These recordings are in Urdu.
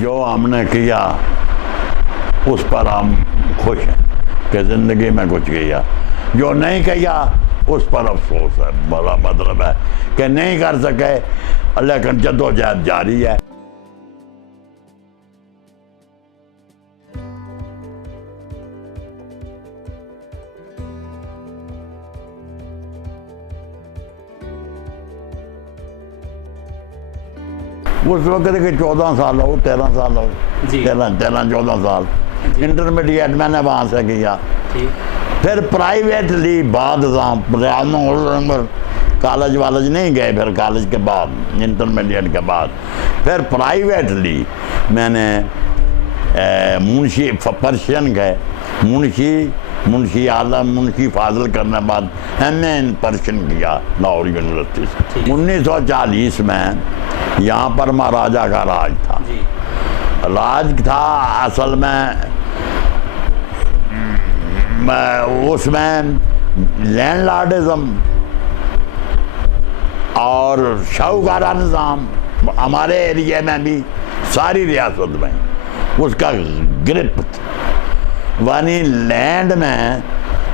جو ہم نے کیا اس پر ہم خوش ہیں کہ زندگی میں کچھ کیا، جو نہیں کیا اس پر افسوس ہے. بڑا مطلب ہے کہ نہیں کر سکے لیکن جدوجہد جاری ہے. اس وقت کے 14 سال ہو 13 سال ہو 13-14 سال انٹرمیڈیٹ میں نے وہاں سے کیا. پھر پرائیویٹلی بعد کالج والج نہیں گئے. پھر کالج کے بعد انٹرمیڈیٹ کے بعد پھر پرائیویٹلی میں نے منشی پرشین گئے منشی اعظم منشی فاضل کرنے بعد ایم اے ان پرشین کیا لاہور یونیورسٹی سے. 1940 میں یہاں پر مہاراجہ کا راج تھا. راج تھا اصل میں اس میں لینڈ لارڈزم اور شاہوکارہ نظام ہمارے ایریے میں بھی ساری ریاست میں اس کا گرپ تھا. یعنی لینڈ میں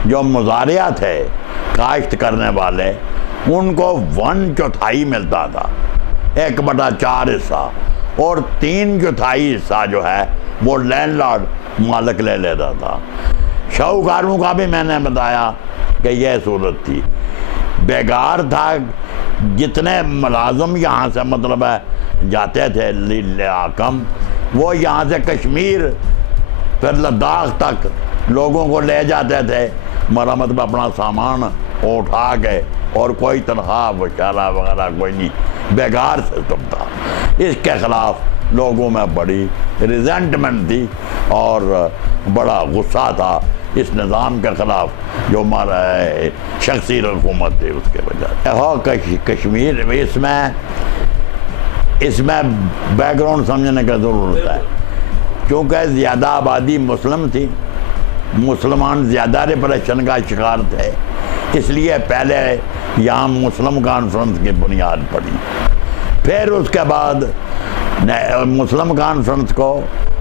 جو مزارع تھے کاشت کرنے والے ان کو 1/4 ملتا تھا 1/4 حصہ اور 3/4 حصہ جو ہے وہ لینڈ لارڈ مالک لے لیتا تھا. شاہوکاروں کا بھی میں نے بتایا کہ یہ صورت تھی. بیگار تھا. جتنے ملازم یہاں سے مطلب ہے جاتے تھے حاکم وہ یہاں سے کشمیر پھر لداخ تک لوگوں کو لے جاتے تھے مرمت میں اپنا سامان اٹھا کے اور کوئی تنخواہ وغیرہ کوئی نہیں. بیگار سسٹم تھا. اس کے خلاف لوگوں میں بڑی ریزنٹمنٹ تھی اور بڑا غصہ تھا اس نظام کے خلاف جو ہمارا شخصی حکومت تھی اس کے وجہ. کشمیر اس میں بیک گراؤنڈ سمجھنے کا ضرورت ہے کیونکہ زیادہ آبادی مسلم تھی. مسلمان زیادہ ریپریشن کا شکار تھے. اس لیے پہلے یہاں مسلم کانفرنس کی بنیاد پڑی. پھر اس کے بعد مسلم کانفرنس کو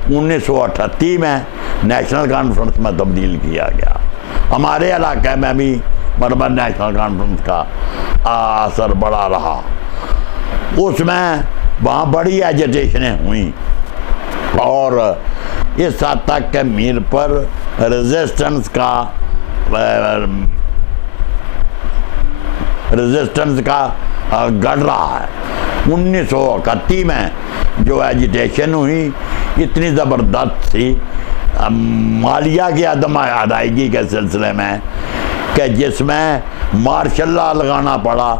1938 میں نیشنل کانفرنس میں تبدیل کیا گیا. ہمارے علاقے میں بھی برابر نیشنل کانفرنس کا اثر بڑا رہا. اس میں وہاں بڑی ایجیٹیشنیں ہوئیں اور اس حد تک کہ میر پر ریزسٹنس کا گڑ رہا ہے. 1931 میں جو ایجیٹیشن ہوئی اتنی زبردست تھی مالیہ کی عدم ادائیگی کے سلسلے میں کہ جس میں مارشل لا لگانا پڑا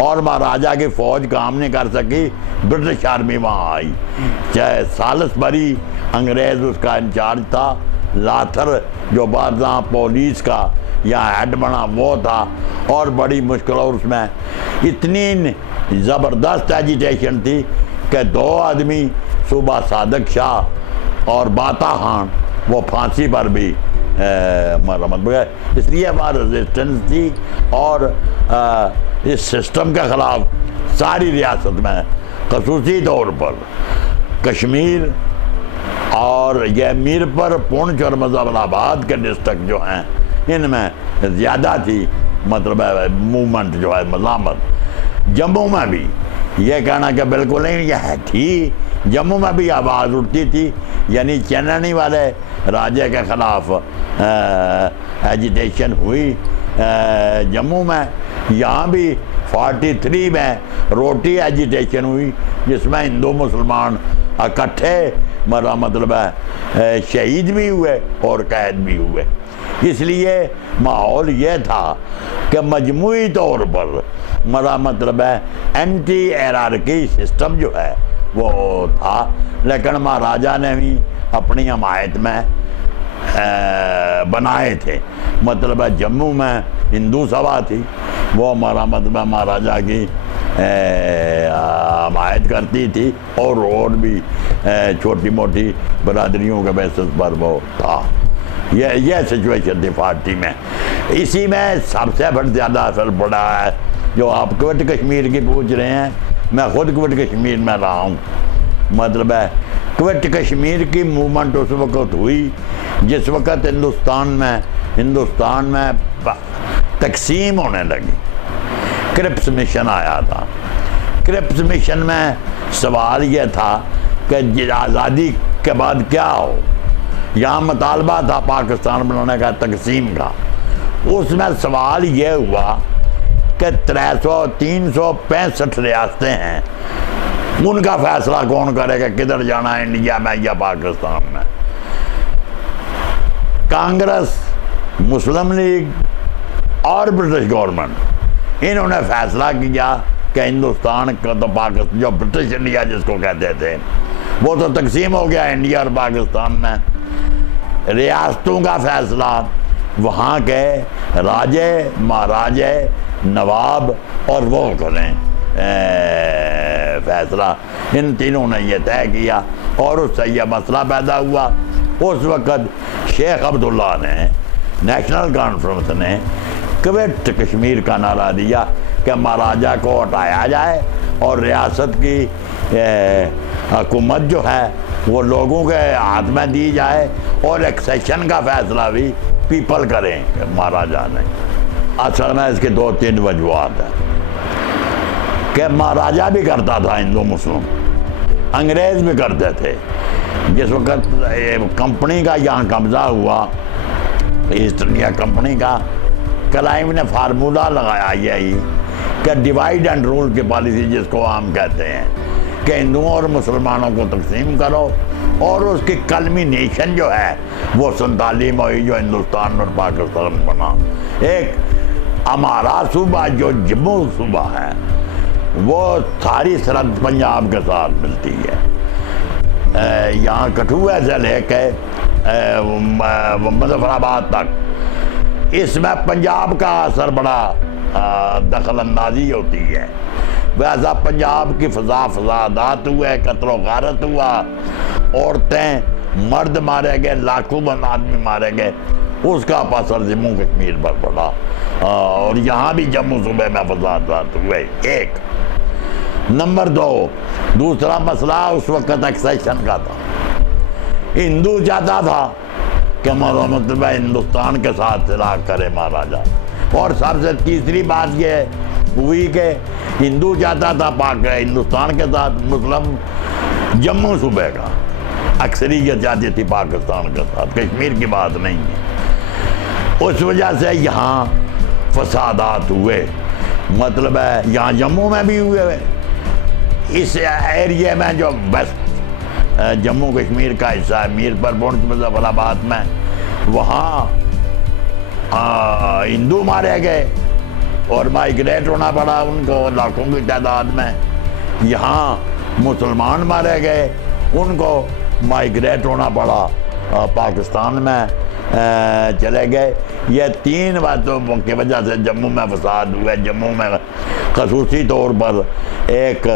اور مہاراجہ کی فوج کام نہیں کر سکی. برٹش آرمی وہاں آئی. چاہے سالسبری انگریز اس کا انچارج تھا. لاتھر جو بعد پولیس کا یہاں ہیڈ بنا وہ تھا اور بڑی مشکل. اور اس میں اتنی زبردست ایجیٹیشن تھی کہ 2 آدمی صوبہ صادق شاہ اور باتا خان وہ پھانسی پر بھی مرمت گئے. اس لیے وہاں ریزسٹنس تھی اور اس سسٹم کے خلاف ساری ریاست میں خصوصی طور پر کشمیر اور یہ میر پر پونچھ اور مظفر آباد کے ڈسٹرکٹ جو ہیں ان میں زیادہ تھی مطلب موومنٹ جو ہے مزاحمت. جموں میں بھی یہ کہنا کہ بالکل نہیں یہ تھی. جموں میں بھی آواز اٹھتی تھی یعنی چیننی والے راجے کے خلاف ایجیٹیشن ہوئی جموں میں. یہاں بھی 43 میں روٹی ایجیٹیشن ہوئی جس میں ہندو مسلمان اکٹھے مطلب ہے شہید بھی ہوئے اور قید بھی ہوئے. اس لیے ماحول یہ تھا کہ مجموعی طور پر میرا مطلب ہے اینٹی ایرارکی سسٹم جو ہے وہ تھا. لیکن مہاراجہ نے بھی اپنی حمایت میں بنائے تھے. مطلب ہے جموں میں ہندو سبھا تھی وہ ہمارا مطلب مہاراجہ کی حمایت کرتی تھی اور بھی چھوٹی موٹی برادریوں کے بیسس پر وہ تھا. یہ سچویشن تھی 40 میں. اسی میں سب سے بڑا زیادہ اثر پڑا ہے جو آپ کوٹ کشمیر کی پوچھ رہے ہیں. میں خود کوٹ کشمیر میں رہا ہوں. مطلب ہے کویت کشمیر کی موومنٹ اس وقت ہوئی جس وقت ہندوستان میں تقسیم ہونے لگی. کرپس مشن آیا تھا. کرپس مشن میں سوال یہ تھا کہ آزادی کے بعد کیا ہو. یہاں مطالبہ تھا پاکستان بنانے کا، تقسیم کا. اس میں سوال یہ ہوا کہ 365 ریاستیں ہیں، ان کا فیصلہ کون کرے گا کدھر جانا ہے، انڈیا میں یا پاکستان میں. کانگریس، مسلم لیگ اور برٹش گورنمنٹ، انہوں نے فیصلہ کیا کہ ہندوستان کا تو پاکستان، جو برٹش انڈیا جس کو کہتے تھے، وہ تو تقسیم ہو گیا انڈیا اور پاکستان میں. ریاستوں کا فیصلہ وہاں کے راجے، مہاراجے، نواب اور وہ کریں فیصلہ. ان تینوں نے یہ طے کیا اور اس سے یہ مسئلہ پیدا ہوا. اس وقت شیخ عبداللہ نے، نیشنل کانفرنس نے کویت کشمیر کا نعرہ دیا کہ مہاراجہ کو ہٹایا جائے اور ریاست کی حکومت جو ہے وہ لوگوں کے ہاتھ میں دی جائے اور ایکسیشن کا فیصلہ بھی پیپل کریں مہاراجہ نے. اصل میں اس کے 2-3 وجوہات ہیں کہ مہاراجہ بھی کرتا تھا ہندو مسلم، انگریز بھی کرتے تھے. جس وقت کمپنی کا یہاں قبضہ ہوا، ایسٹ انڈیا کمپنی کا، کلائیو نے فارمولہ لگایا یہی کہ ڈیوائیڈ اینڈ رول کی پالیسی جس کو عام کہتے ہیں کہ ہندوؤں اور مسلمانوں کو تقسیم کرو، اور اس کی کلمینیشن جو ہے وہ 47 میں ہوئی جو ہندوستان اور پاکستان بنا. ایک ہمارا صوبہ جو جموں صوبہ ہے وہ ساری سرحد پنجاب کے ساتھ ملتی ہے. یہاں کٹھوعے سے لے کے مظفر آباد تک اس میں پنجاب کا اثر بڑا دخل اندازی ہوتی ہے. ویسا پنجاب کی فسادات ہوئے، قتل و غارت ہوا، عورتیں مرد مارے گئے، لاکھوں آدمی مارے گئے. اس کا اثر جموں کشمیر پر پڑا اور یہاں بھی جموں صوبے میں فسادات ہوئے. ایک نمبر 2، دوسرا مسئلہ اس وقت ایکسیشن کا تھا. ہندو چاہتا تھا کہ مطلب ہندوستان کے ساتھ علاق کرے مہاراجہ. اور سب سے تیسری بات یہ ہوئی کہ ہندو چاہتا تھا ہندوستان کے ساتھ، مسلم جموں صوبے کا اکثریت چاہتی تھی پاکستان کے ساتھ، کشمیر کی بات نہیں ہے. اس وجہ سے یہاں فسادات ہوئے. مطلب ہے یہاں جموں میں بھی ہوئے، اس ایریے میں جو ویسٹ جموں کشمیر کا حصہ ہے، میر پر پونچھ مظفر آباد میں، وہاں ہندو مارے گئے اور مائیگریٹ ہونا پڑا ان کو لاکھوں کی تعداد میں. یہاں مسلمان مارے گئے، ان کو مائیگریٹ ہونا پڑا، پاکستان میں چلے گئے. یہ 3 باتوں کی وجہ سے جموں میں فساد ہوئے. جموں میں خصوصی طور پر ایک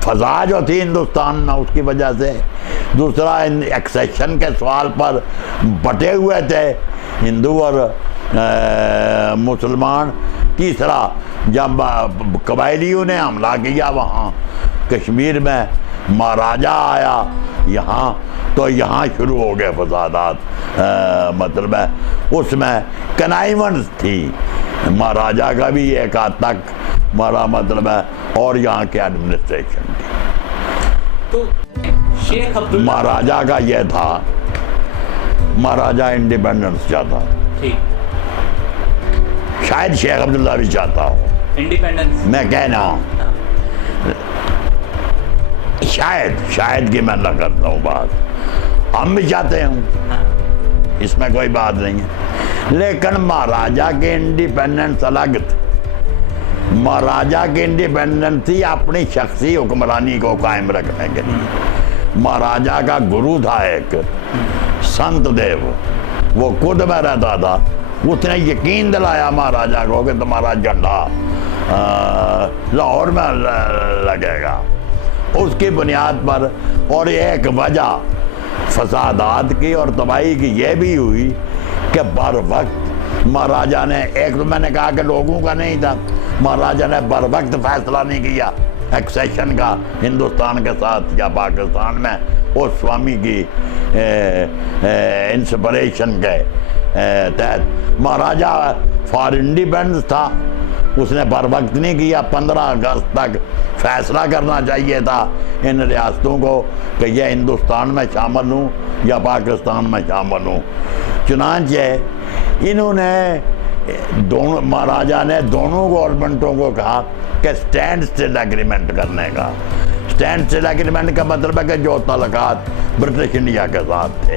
فضا جو تھی ہندوستان میں اس کی وجہ سے. دوسرا ایکسیشن کے سوال پر بٹے ہوئے تھے ہندو اور مسلمان. تیسرا جب قبائلیوں نے حملہ کیا وہاں کشمیر میں، مہاراجہ آیا یہاں، تو یہاں شروع ہو گئے فسادات. مطلب ہے اس میں کنائیونس تھی مہاراجہ کا بھی ایک حد تک، ہمارا مطلب ہے، اور یہاں کے ایڈمنسٹریشن تھی. تو شیخ عبداللہ مہاراجہ کا یہ تھا، مہاراجہ انڈیپینڈنس چاہتا، شاید شیخ عبداللہ بھی چاہتا ہو انڈیپینڈنس، میں کہنا ہوں شاید کہ میں نہ کرتا ہوں بات، ہم بھی چاہتے ہوں، اس میں کوئی بات نہیں ہے. لیکن مہاراجہ کے انڈیپینڈنس الگ تھی. مہاراجہ کی انڈیپینڈنس تھی اپنی شخصی حکمرانی کو قائم رکھنے کے لیے. مہاراجہ کا گرو تھا ایک سنت دیو، وہ خود میں رہتا تھا. اس نے یقین دلایا مہاراجہ کو کہ تمہارا جھنڈا لاہور میں لگے گا. اس کی بنیاد پر، اور ایک وجہ فسادات کی اور تباہی کی یہ بھی ہوئی کہ بر وقت مہاراجہ نے، ایک تو میں نے کہا کہ لوگوں کا نہیں تھا، مہاراجہ نے بر وقت فیصلہ نہیں کیا ایکسیشن کا ہندوستان کے ساتھ یا پاکستان میں اس سوامی کی انسپریشن کے تحت مہاراجہ فار انڈیپینڈنس تھا. اس نے پر وقت نہیں کیا. 15 اگست تک فیصلہ کرنا چاہیے تھا ان ریاستوں کو کہ یہ ہندوستان میں شامل ہوں یا پاکستان میں شامل ہوں. چنانچہ انہوں نے مہاراجہ نے دونوں گورنمنٹوں کو کہا کہ اسٹینڈ اسٹل ایگریمنٹ کرنے کا. اسٹینڈ اسٹل ایگریمنٹ کا مطلب ہے کہ جو تعلقات برٹش انڈیا کے ساتھ تھے,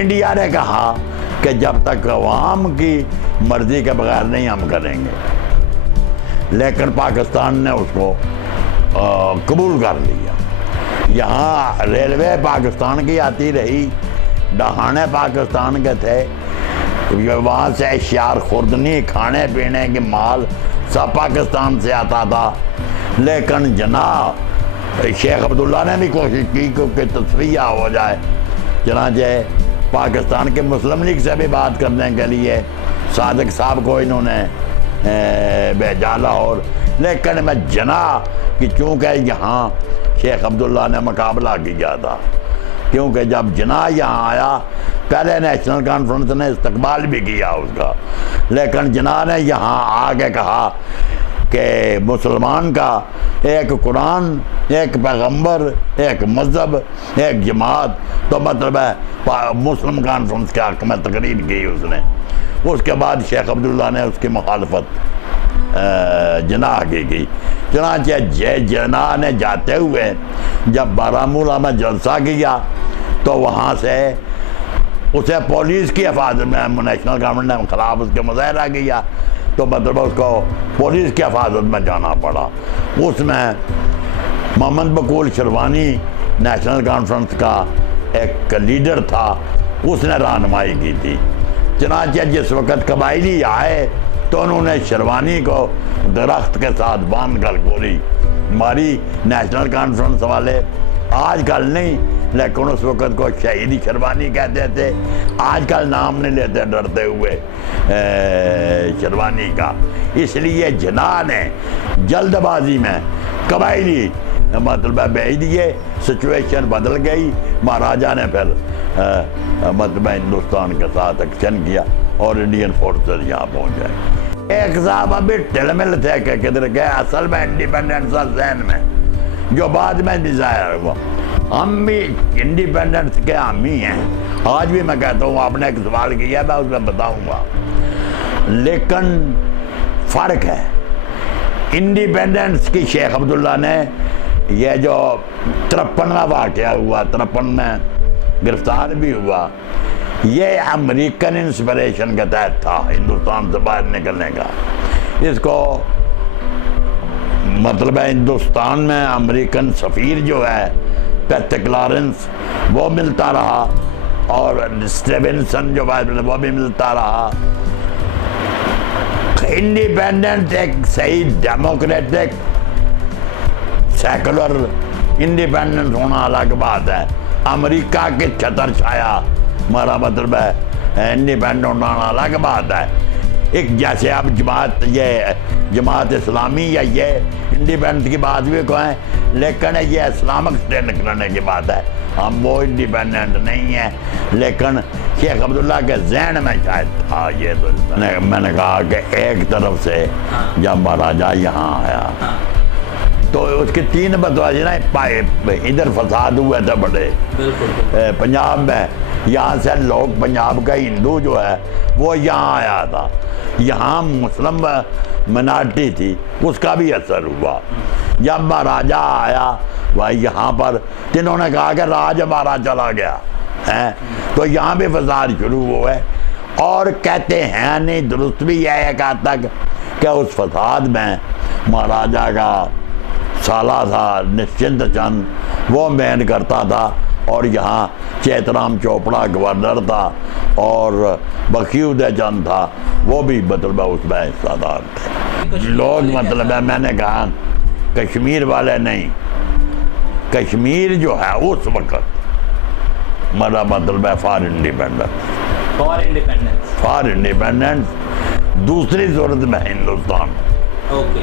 انڈیا نے کہا کہ جب تک عوام کی مرضی کے بغیر نہیں ہم کریں گے. لیکن پاکستان نے اس کو قبول کر لیا. یہاں ریلوے پاکستان کی آتی رہی, ڈہانے پاکستان کے تھے, وہاں سے اشیار خوردنی کھانے پینے کے مال سب پاکستان سے آتا تھا. لیکن جناب شیخ عبداللہ نے بھی کوشش کی کہ تصفیہ ہو جائے. چنانچہ پاکستان کے مسلم لیگ سے بھی بات کرنے کے لیے صادق صاحب کو انہوں نے بھیجا لاہور. لیکن میں جنا کہ چونکہ یہاں شیخ عبداللہ نے مقابلہ کیا تھا, کیونکہ جب جنا یہاں آیا پہلے نیشنل کانفرنس نے استقبال بھی کیا اس کا, لیکن جنا نے یہاں آ کے کہا کہ مسلمان کا ایک قرآن, ایک پیغمبر, ایک مذہب, ایک جماعت, تو مطلب ہے مسلم کانفرنس کے حق میں تقریر کی اس نے. اس کے بعد شیخ عبداللہ نے اس کی مخالفت جناح کی. چنانچہ جناح نے جاتے ہوئے جب بارہمولہ میں جلسہ کیا تو وہاں سے اسے پولیس کی حفاظت میں, نیشنل گورنمنٹ نے خلاف اس کے مظاہرہ کیا تو مطلب اس کو پولیس کی حفاظت میں جانا پڑا. اس میں محمد بقول شروانی نیشنل کانفرنس کا ایک لیڈر تھا, اس نے رہنمائی کی تھی. چنانچہ جس وقت قبائلی آئے تو انہوں نے شروانی کو درخت کے ساتھ باندھ کر گولی ماری. نیشنل کانفرنس والے آج کل نہیں, لیکن اس وقت کو شہیدی شروانی کہتے تھے. آج کل نام نہیں لیتے ڈرتے ہوئے شروانی کا. اس لیے جناح نے جلد بازی میں قبائلی مطلب بھیج دیے. سچویشن بدل گئی. مہاراجہ نے پھر مطلب ہندوستان کے ساتھ ایکشن کیا اور انڈین فورسز یہاں پہنچ گئے. ایک صاحب ابھی ٹل مل تھے کہ کدھر گئے, اصل میں انڈیپینڈنس ذہن میں جو بعد میں ڈیزائر ہوا. ہم بھی انڈیپینڈنس کے حامی ہیں. آج بھی میں کہتا ہوں, آپ نے ایک سوال کیا میں اس میں بتاؤں گا, لیکن فرق ہے. انڈیپینڈنس کی شیخ عبداللہ نے یہ جو 53 میں واقعہ ہوا, 53 میں گرفتار بھی ہوا, یہ امریکن انسپریشن کے تحت تھا ہندوستان سے باہر نکلنے کا. اس کو مطلب ہے ہندوستان میں امریکن سفیر جو ہے پیٹرک لارنس وہ ملتا رہا, اور اسٹیونسن جو وہ بھی ملتا رہا. انڈیپینڈنٹ ایک صحیح ڈیموکریٹک سیکولر انڈیپینڈنٹ ہونا الگ بات ہے. امریکہ کے چھتر چھایا ہمارا مطلب ہے انڈیپینڈنٹ ہونا الگ بات ہے. ایک جیسے آپ جماعت اسلامی یا یہ انڈیپینڈنس کی بات بھی کہیں, لیکن یہ اسلامک اسٹینڈ کرنے کی بات ہے. ہم وہ انڈیپینڈنٹ نہیں ہیں, لیکن شیخ عبداللہ کے ذہن میں شاید تھا یہ. تو میں نے کہا کہ ایک طرف سے جب مہاراجہ یہاں آیا تو اس کے 3 بتوازی نا, ادھر فساد ہوئے تھے بڑے پنجاب میں. یہاں سے لوگ, پنجاب کا ہندو جو ہے وہ یہاں آیا تھا, یہاں مسلم منارٹی تھی, اس کا بھی اثر ہوا. جب مہاراجہ آیا بھائی یہاں پر, جنہوں نے کہا کہ راج ہمارا چلا گیا ہے, تو یہاں بھی فساد شروع ہوئے. اور کہتے ہیں نہیں درست بھی ہے ایک حد تک کہ اس فساد میں مہاراجہ کا سالہ تھا نشچنت چند, وہ مین کرتا تھا, اور یہاں چیترام چوپڑا گورنر تھا, اور بخیودہ چند تھا, وہ بھی مطلب اس میں حصہ دار تھے. لوگ مطلب ہے میں نے کہا کشمیر والے نہیں, کشمیر جو ہے اس وقت میرا مطلب ہے فار انڈیپینڈنس دوسری صورت میں ہندوستان. اوکے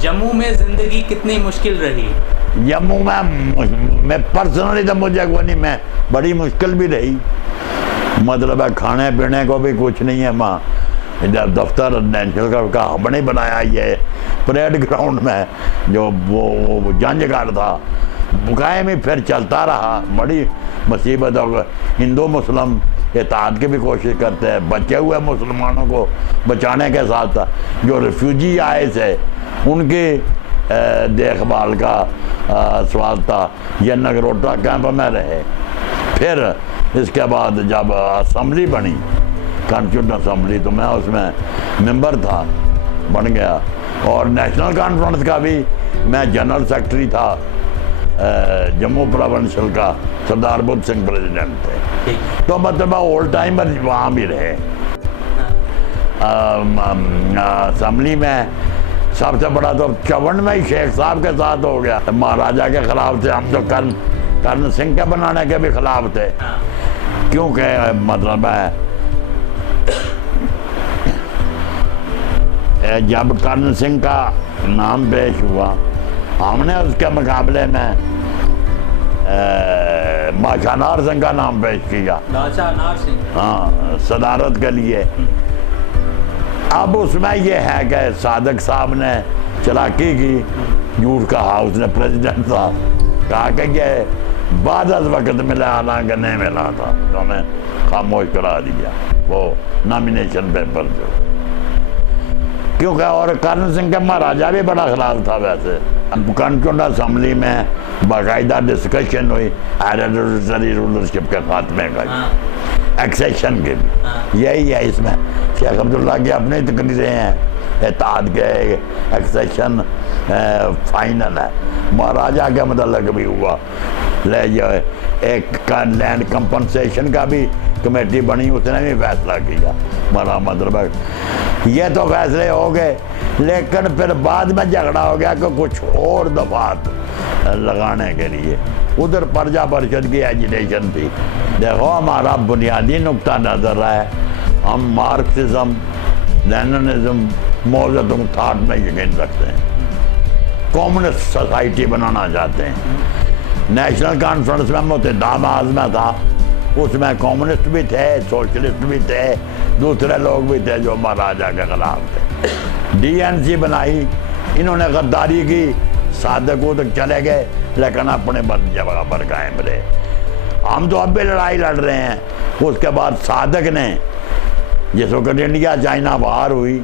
جموں میں زندگی کتنی مشکل رہی؟ جموں میں پرسنلی تو مجھے کوئی نہیں، میں بڑی مشکل بھی رہی، مطلب ہے کھانے پینے کو بھی کچھ نہیں ہے وہاں، دفتر نیشنل کا ہم نے بنایا یہ پریڈ گراؤنڈ میں جو وہ جنج گھر تھا، قائم ہی پھر چلتا رہا، بڑی مصیبت ہو گئی۔ ہندو مسلم اتحاد کی بھی کوشش کرتے ہیں، بچے ہوئے مسلمانوں کو بچانے کے ساتھ جو ریفیوجی آئے تھے ان کی دیکھ بھال کا سوال تھا، یہ نگروٹا کیمپ میں رہے۔ پھر اس کے بعد جب اسمبلی بنی، کانسٹیٹیوشن اسمبلی، تو میں اس میں ممبر تھا، بن گیا، اور نیشنل کانفرنس کا بھی میں جنرل سیکرٹری تھا، جموں پروونشل کا سردار بدھ سنگھ پریزیڈنٹ تھے، تو مطلب اولڈ ٹائمر وہاں بھی رہے۔ اسمبلی میں سب سے بڑا تو 54 میں ہی شیخ صاحب کے ساتھ ہو گیا، مہاراجہ کے خلاف تھے ہم، تو کرن سنگھ کے بنانے کے بھی خلاف تھے، کیونکہ مطلب ہے جب کرن سنگھ کا نام پیش ہوا، ہم نے اس کے مقابلے میں بادشاہ نار سنگھ کا نام پیش کیا، ہاں، صدارت کے لیے۔ اب اس میں یہ ہے کہ صادق صاحب نے چلاکی کی، جھوٹ کہا، اس نے پریزیڈنٹ تھا، کہا کہ یہ بعد از وقت ملا، حالانکہ نہیں ملا تھا، تو ہمیں خاموش کرا دیا وہ نامینیشن پیپر جو، کیونکہ اور کرن سنگھ کا مہاراجہ بھی بڑا خلاف تھا۔ ویسے کانسٹیٹیوشن اسمبلی میں باقاعدہ ڈسکشن ہوئی ہیریڈیٹری رولرشپ کے خاتمے کا، ایکسیشن کے بھی، یہی ہے اس میں شیخ عبداللہ کی اپنی تقریریں ہیں، اتحاد کے ایکسیشن فائنل ہے، مہاراجہ کے متعلق بھی ہوا، ایک لینڈ کمپنسیشن کا بھی کمیٹی بنی، اس نے بھی فیصلہ کیا، ہمارا مطلب ہے یہ تو فیصلے ہو گئے، لیکن پھر بعد میں جھگڑا ہو گیا کہ کچھ اور دفعات لگانے کے لیے، ادھر پرجا پرشد کی ایجیٹیشن تھی۔ دیکھو ہمارا بنیادی نقطہ نظر ہے، ہم مارکسزم، لیننزم، موزتم تھاٹ میں یقین رکھتے ہیں، کمیونسٹ سوسائٹی بنانا چاہتے ہیں۔ نیشنل کانفرنس میں متحدہ معاہدہ تھا، اس میں کمیونسٹ بھی تھے، سوشلسٹ بھی تھے، دوسرے لوگ بھی تھے جو مہاراجہ کے خلاف تھے۔ ڈی این سی بنائی، انہوں نے غداری کی، صادق تک چلے گئے، لیکن اپنے جگہ پر قائم رہے۔ ہم تو اب بھی لڑائی لڑ رہے ہیں۔ اس کے بعد صادق نے، جس وقت انڈیا چائنا وار ہوئی،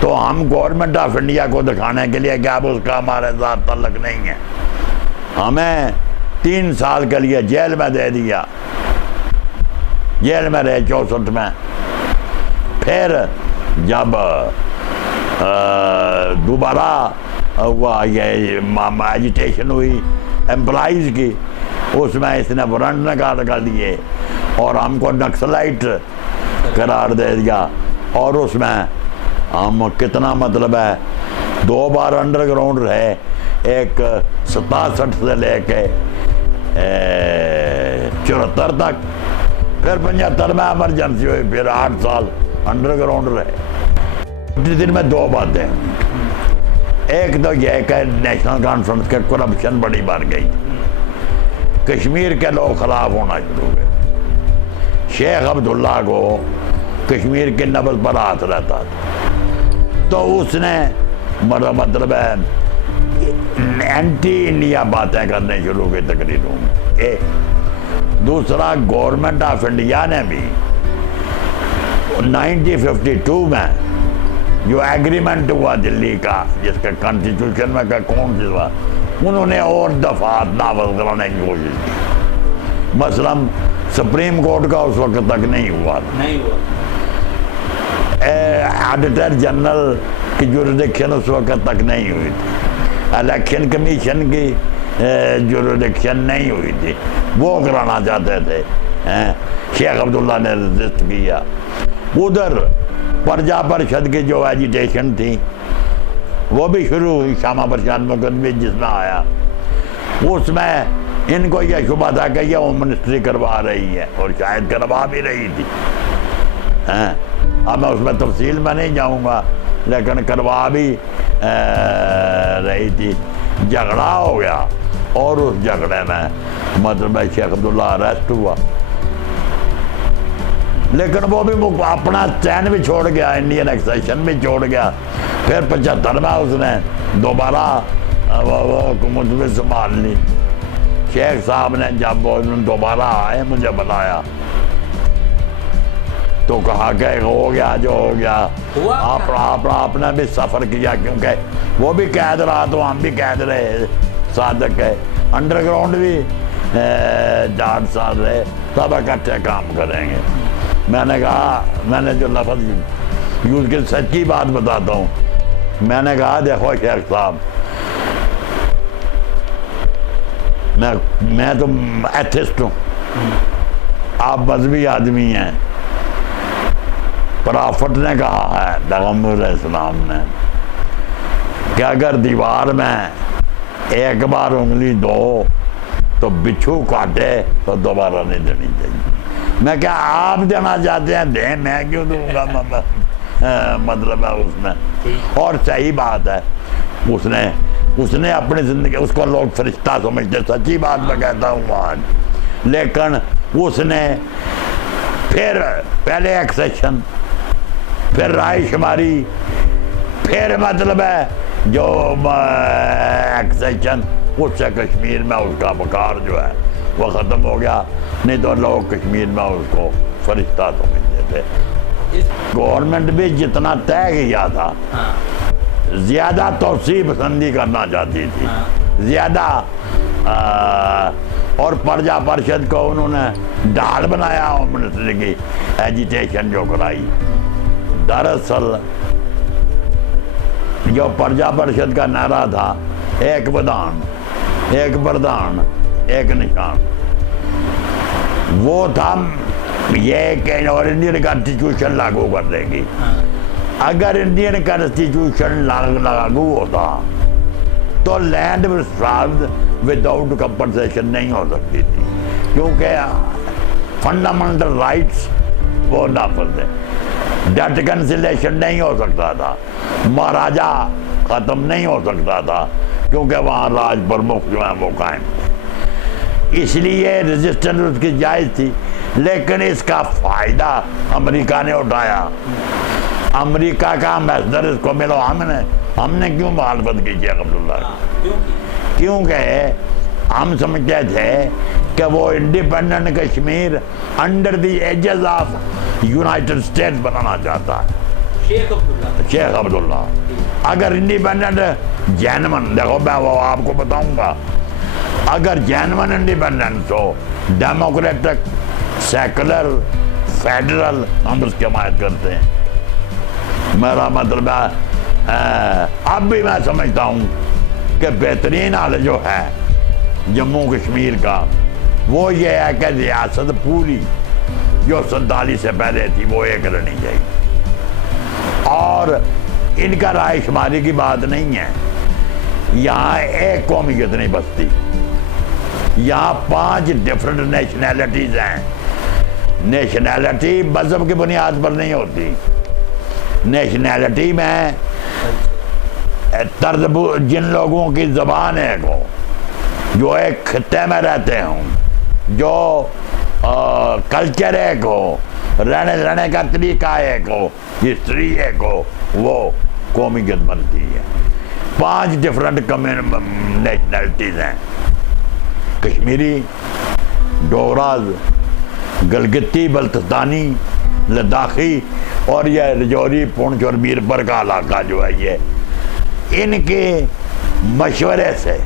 تو ہم گورنمنٹ آف انڈیا کو دکھانے کے لیے کہ اب اس کا ہمارے ساتھ تعلق نہیں ہے، ہمیں 3 سال کے لیے جیل میں دے دیا، جیل میں رہے 64 میں۔ پھر جب دوبارہ ہوا یہ ایجیٹیشن ہوئی امپلائیز کی، اس میں اس نے وارنٹ نکال کر دیے اور ہم کو نکسلائٹ قرار دے دیا، اور اس میں ہم کتنا مطلب ہے 2 بار انڈر گراؤنڈ رہے، ایک 67 سے لے کے 74 تک، پھر 75 میں ایمرجنسی ہوئی، پھر 8 سال انڈر گراؤنڈ رہے۔ دن میں 2 باتیں، ایک تو یہ کہ نیشنل کانفرنس کے کرپشن بڑی بڑھ گئی، کشمیر کے لوگ خلاف ہونا شروع ہوئے، شیخ عبداللہ کو کشمیر کی نبض پر ہاتھ رہتا تھا، تو اس نے مطلب ہے اینٹی انڈیا باتیں کرنے شروع کی تقریروں میں۔ دوسرا، گورنمنٹ آف انڈیا نے بھی 1952 میں جو ایگریمنٹ ہوا دلی کا، جس کے کانسٹیٹیوشن میں کا کون سی ہوا، انہوں نے اور دفعات نافذ کرانے کی کوشش کی، مثلا سپریم کورٹ کا اس وقت تک نہیں ہوا، ایڈیٹر جنرل کی جوریڈکشن اس وقت تک نہیں ہوئی تھی، الیکشن کمیشن کی جوریڈکشن نہیں ہوئی تھی، وہ کرانا چاہتے تھے، شیخ عبداللہ نے رجسٹ کیا۔ ادھر پرجا پرشد کی جو ایجیٹیشن تھی وہ بھی شروع ہوئی، شامہ پرشاد مقدمی جس میں آیا، اس میں ان کو یہ شبہ تھا کہ یہ ہوم منسٹری کروا رہی ہے، اور شاید کروا بھی رہی تھی۔ اب میں اس میں تفصیل میں نہیں جاؤں گا، لیکن کروا بھی رہی تھی. جھگڑا ہو گیا اور اس جھگڑے میں مطلب شیخ عبداللہ اریسٹ ہوا, لیکن وہ بھی اپنا چین بھی چھوڑ گیا, انڈین ایکسیشن بھی چھوڑ گیا. پھر 75 میں اس نے دوبارہ حکومت بھی سنبھال لی. شیخ صاحب نے جب دوبارہ آئے مجھے بلایا تو کہا کہ ہو گیا جو ہو گیا. آپ نے بھی سفر کیا, کیونکہ وہ بھی قید رہا تو ہم بھی قید رہے. صادق ہے انڈر گراؤنڈ بھی 4 سال رہے, سب اکٹھے کام کریں گے. میں نے کہا, میں نے جو لفظ یوز کی سچی بات بتاتا ہوں, میں نے کہا دیکھو شیخ صاحب, میں تو ایتھسٹ ہوں, آپ مذہبی آدمی ہیں. پرافٹ نے کہا ہے پیغمبر علیہ السلام نے کہ اگر دیوار میں ایک بار انگلی دو تو بچھو کاٹے تو دوبارہ نہیں دینی چاہیے. میں کیا آپ دینا چاہتے ہیں دیں, میں کیوں دوں گا, مطلب ہے اس میں. اور صحیح بات ہے, اس نے اپنی زندگی, اس کو لوگ فرشتہ سمجھتے, سچی بات میں کہتا ہوں آج, لیکن اس نے پھر پہلے ایکسیشن, پھر رائے شماری, پھر مطلب ہے جو ایکسیشن, اس سے کشمیر میں اس کا وقار جو ہے وہ ختم ہو گیا. نہیں تو لوگ کشمیر میں اس کو فرشتہ سمجھتے تھے. گورنمنٹ بھی جتنا طے کیا تھا زیادہ توسیع پسندی کرنا چاہتی تھی, زیادہ, اور پرجا پرشد کو انہوں نے ڈھال بنایا ہوم منسٹری کی ایجیٹیشن جو کرائی. دراصل جو پرجا پرشد کا نعرہ تھا, ایک ودان, ایک بردان, ایک نشان, وہ تھا یہ کہ اور انڈین کانسٹیٹیوشن لاگو کر دے گی. اگر انڈین کانسٹیٹیوشن لاگو ہوتا تو لینڈ وداؤٹ کمپنسیشن نہیں ہو سکتی تھی, کیونکہ فنڈامنٹل رائٹس وہ نافذ ہے. ڈیٹ کنسیلیشن نہیں ہو سکتا تھا, مہاراجہ ختم نہیں ہو سکتا تھا, کیونکہ وہاں راج پرمکھ جو ہیں وہ قائم تھے. اس لیے رجسٹرڈ اس کی جائز تھی, لیکن اس کا فائدہ امریکہ نے اٹھایا. امریکہ کا امبیسڈر اس کو ملو, ہم نے کیوں مخالفت کی شیخ عبداللہ کی؟ کیونکہ ہم سمجھتے تھے کہ وہ independent Kashmir under the aegis of United States بنانا چاہتا ہے. شیخ عبداللہ اگر انڈیپینڈنٹ جینون, دیکھو میں وہ آپ کو بتاؤں گا, اگر جینون انڈیپینڈنس ہو, ڈیموکریٹک, سیکولر, فیڈرل, ہم اس کی حمایت کرتے ہیں. میرا مطلب ہے اب بھی میں سمجھتا ہوں کہ بہترین حال جو ہے جموں کشمیر کا وہ یہ ہے کہ ریاست پوری جو 47 سے پہلے تھی وہ ایک رہنی چاہیے. اور ان کا رائے شماری کی بات نہیں ہے, یہاں ایک قومیت نہیں بستی, یہاں 5 ڈفرنٹ نیشنلٹیز ہیں. نیشنلٹی مذہب کی بنیاد پر نہیں ہوتی, نیشنلٹی میں جن لوگوں کی زبان ایک ہو, جو ایک خطے میں رہتے ہوں, جو کلچر ایک ہو, رہنے کا طریقہ ایک ہو, ہسٹری ایک ہو, وہ قومیت بنتی ہے. 5 ڈفرنٹ نیشنلٹیز ہیں, کشمیری, ڈوگراز, گلگتی بلتستانی, لداخی, اور یہ رجوری, پونچھ اور میرپور کا علاقہ جو ہے یہ, ان کے مشورے سے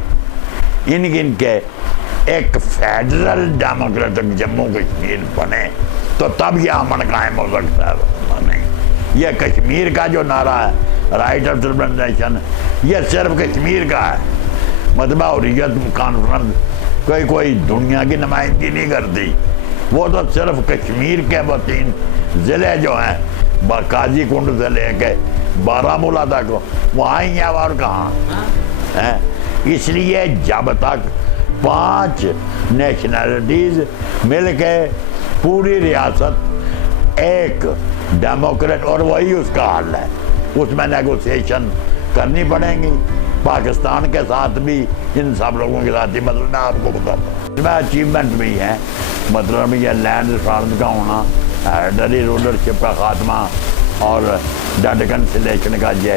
ان کے ایک فیڈرل ڈیموکریٹک جموں کشمیر بنے تو تب یہ امن قائم ہو سکتا ہے. نہیں, یہ کشمیر کا جو نعرہ ہے رائٹ آف سیلف ڈٹرمنیشن, یہ صرف کشمیر کا ہے. مطلب حریت کانفرنس کوئی دنیا کی نمائندگی نہیں کرتی, وہ تو صرف کشمیر کے وہ 3 ضلع جو ہیں, قاضی کنڈ سے لے کے بارہمولہ تک, وہاں ہی ہے اور کہاں. اس لیے جب تک 5 نیشنلٹیز مل کے پوری ریاست ایک ڈیموکریٹ, اور وہی اس کا حل ہے, اس میں نیگوسیشن کرنی پڑیں گی پاکستان کے ساتھ بھی, ان سب لوگوں کے ساتھ ہی. مطلب میں آپ کو بتاتا ہوں اس میں اچیومنٹ بھی ہیں. مطلب یہ لینڈ ریفارم کا ہونا, ڈری رولرشپ کا خاتمہ اور ڈیڈ کنسلیشن کا یہ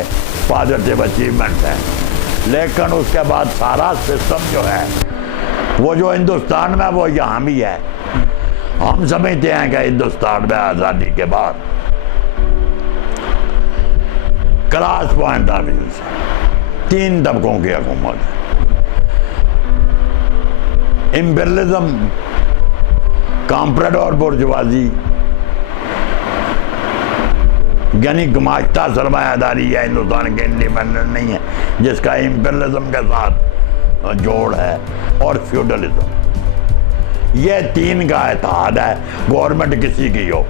پازیٹیو اچیومنٹ ہے. لیکن اس کے بعد سارا سسٹم جو ہے وہ جو ہندوستان میں وہ یہاں بھی ہے. ہم سمجھتے ہیں کہ ہندوستان میں آزادی کے بعد کلاس پوائنٹ آف ویو سے 3 طبقوں کی حکومت ہے. امپیرلزم, کامپریڈور بورژوازی یعنی گماشتہ سرمایہ داری ہے, ہندوستان کے انڈیپینڈنٹ نہیں ہے جس کا امپیرلزم کے ساتھ جوڑ ہے, اور فیوڈلزم. یہ 3 کا اتحاد ہے. گورنمنٹ کسی کی ہو,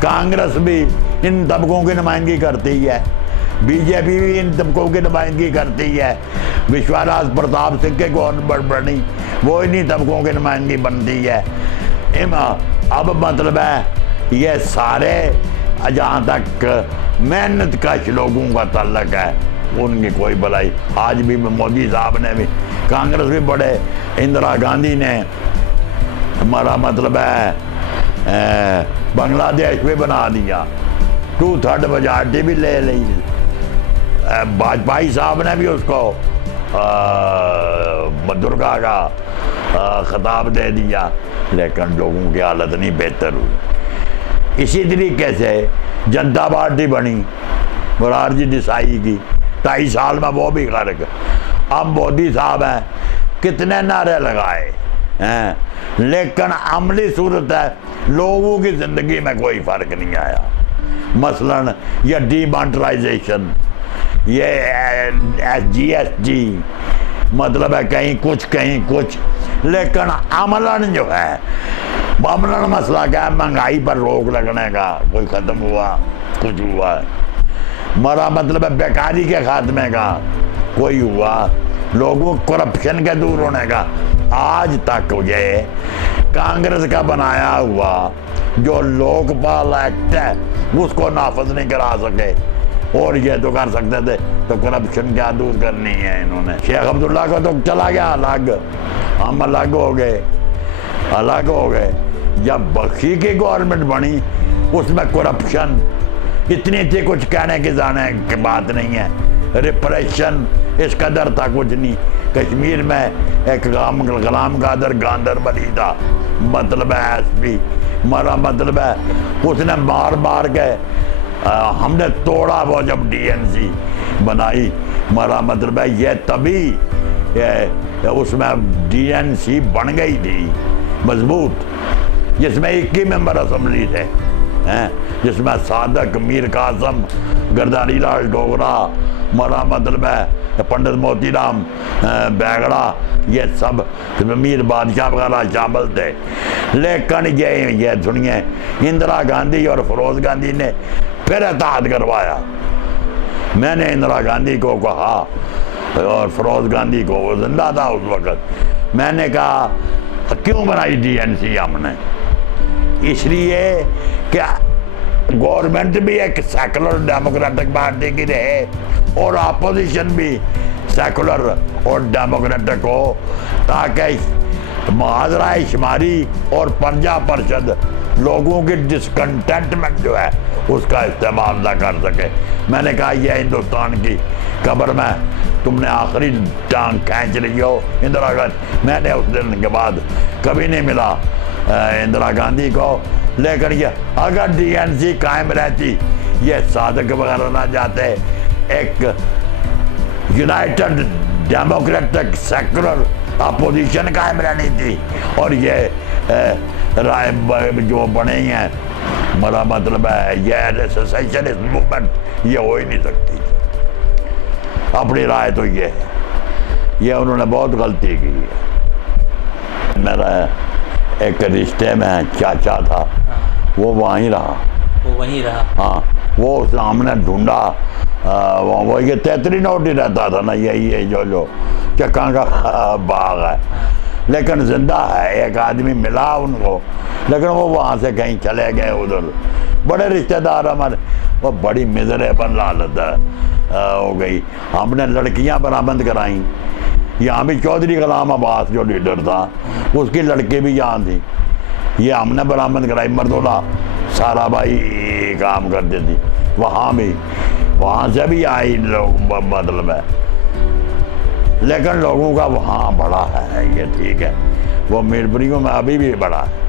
کانگریس بھی ان طبقوں کی نمائندگی کرتی ہے, بی جے پی بھی ان طبقوں کی نمائندگی کرتی ہے. وشواراج پرتاپ سنگھ کے گورنمنٹ بنی وہ انہی طبقوں کی نمائندگی بنتی ہے. اب مطلب ہے یہ سارے جہاں تک محنت کش لوگوں کا تعلق ہے ان کی کوئی بھلائی. آج بھی مودی صاحب نے بھی, کانگریس بھی بڑے, اندرا گاندھی نے ہمارا مطلب ہے بنگلہ دیش بھی بنا دیا, 2/3 میجارٹی بھی لے لی. واجپئی صاحب نے بھی اس کو درگا کا خطاب دے دیا, لیکن لوگوں کی حالت نہیں بہتر ہوئی. اسی طریقے سے جنتا پارٹی بنی مرارجی دیسائی کی, 2.5 سال میں وہ بھی غرق. اب مودی صاحب ہیں, کتنے نعرے لگائے ہیں, لیکن عملی صورت ہے لوگوں کی زندگی میں کوئی فرق نہیں آیا. مثلا یہ ڈی مانیٹرائزیشن, یہ GST, مطلب ہے کہیں کچھ, لیکن عملاً جو ہے عملاً مسئلہ کیا ہے, مہنگائی پر روک لگنے کا کوئی ختم ہوا, کچھ ہوا ہے. ہمارا مطلب ہے بیکاری کے خاتمے کا کوئی ہوا, لوگوں کرپشن کے دور ہونے کا. آج تک یہ کانگریس کا بنایا ہوا جو لوک پال ایکٹ ہے اس کو نافذ نہیں کرا سکے, اور یہ تو کر سکتے تھے, تو کرپشن کیا دور کرنی ہے انہوں نے. شیخ عبداللہ کو تو چلا گیا الگ, ہم الگ ہو گئے. جب بخشی کی گورنمنٹ بنی اس میں کرپشن اتنی تھی کچھ کہنے کی جانے کی بات نہیں ہے. ریپریشن اس قدر تھا کچھ نہیں. کشمیر میں ایک غلام قادر گاندربلی تھا, مطلب ہے SP, ہمارا مطلب ہے اس نے مار کے ہم نے توڑا وہ جب DNC بنائی. ہمارا مطلب ہے یہ تبھی اس میں DNC بن گئی تھی مضبوط, جس میں 21 ممبر اسمبلی تھے, جس میں صادق, میر قاسم, گرداری لال ڈوگرا, ہمارا مطلب ہے پنڈت موتی رام بیگڑا, یہ سب میر بادشاہ وغیرہ شامل تھے. لیکن یہ سنیے, اندرا گاندھی اور فیروز گاندھی نے پھر اتحاد کروایا. میں نے اندرا گاندھی کو کہا اور فیروز گاندھی کو, وہ زندہ تھا اس وقت, میں نے کہا کیوں بنائی DNC ہم نے؟ اس لیے کہ گورنمنٹ بھی ایک سیکولر ڈیموکریٹک پارٹی کی رہے اور اپوزیشن بھی سیکولر اور ڈیموکریٹک ہو, تاکہ محاذرہ شماری اور پرجا پرشد لوگوں کی ڈسکنٹینٹمنٹ جو ہے اس کا استعمال نہ کر سکے. میں نے کہا یہ ہندوستان کی قبر میں تم نے آخری ٹانگ کھینچ رہی ہو اندرا گاندھی. میں نے اس دن کے بعد کبھی نہیں ملا اندرا گاندھی کو, لیکن یہ اگر DNC قائم رہتی, یہ صادق وغیرہ نہ جاتے, ایک یونائٹڈ ڈیموکریٹک سیکولر اپوزیشن قائم رہنی تھی, اور یہ رائے جو بنے ہیں, ہمارا مطلب ہے یہ سیسیشنسٹ موومنٹ یہ ہو ہی نہیں سکتی. اپنی رائے تو یہ ہے, یہ انہوں نے بہت غلطی کی ہے. میرا ایک رشتے میں چاچا تھا, وہ وہیں رہا. ہاں, وہ ہم نے ڈھونڈا, وہ یہ تیتری نوٹ ہی رہتا تھا نا, یہی ہے جو چکاں کا باغ ہے, لیکن زندہ ہے. ایک آدمی ملا ان کو, لیکن وہ وہاں سے کہیں چلے گئے ادھر. بڑے رشتہ دار ہمارے, وہ بڑی میزریبل حالت ہو گئی. ہم نے لڑکیاں برآمد کرائیں. یہاں بھی چودھری غلام عباس جو لیڈر تھا اس کی لڑکے بھی یہاں تھی, یہ ہم نے برآمد کرائی. مردولہ سارا بھائی کام کرتے تھی وہاں بھی, وہاں سے بھی آئی لوگ مطلب ہے. لیکن لوگوں کا وہاں بڑا ہے, یہ ٹھیک ہے, وہ میرپوریوں میں ابھی بھی بڑا ہے.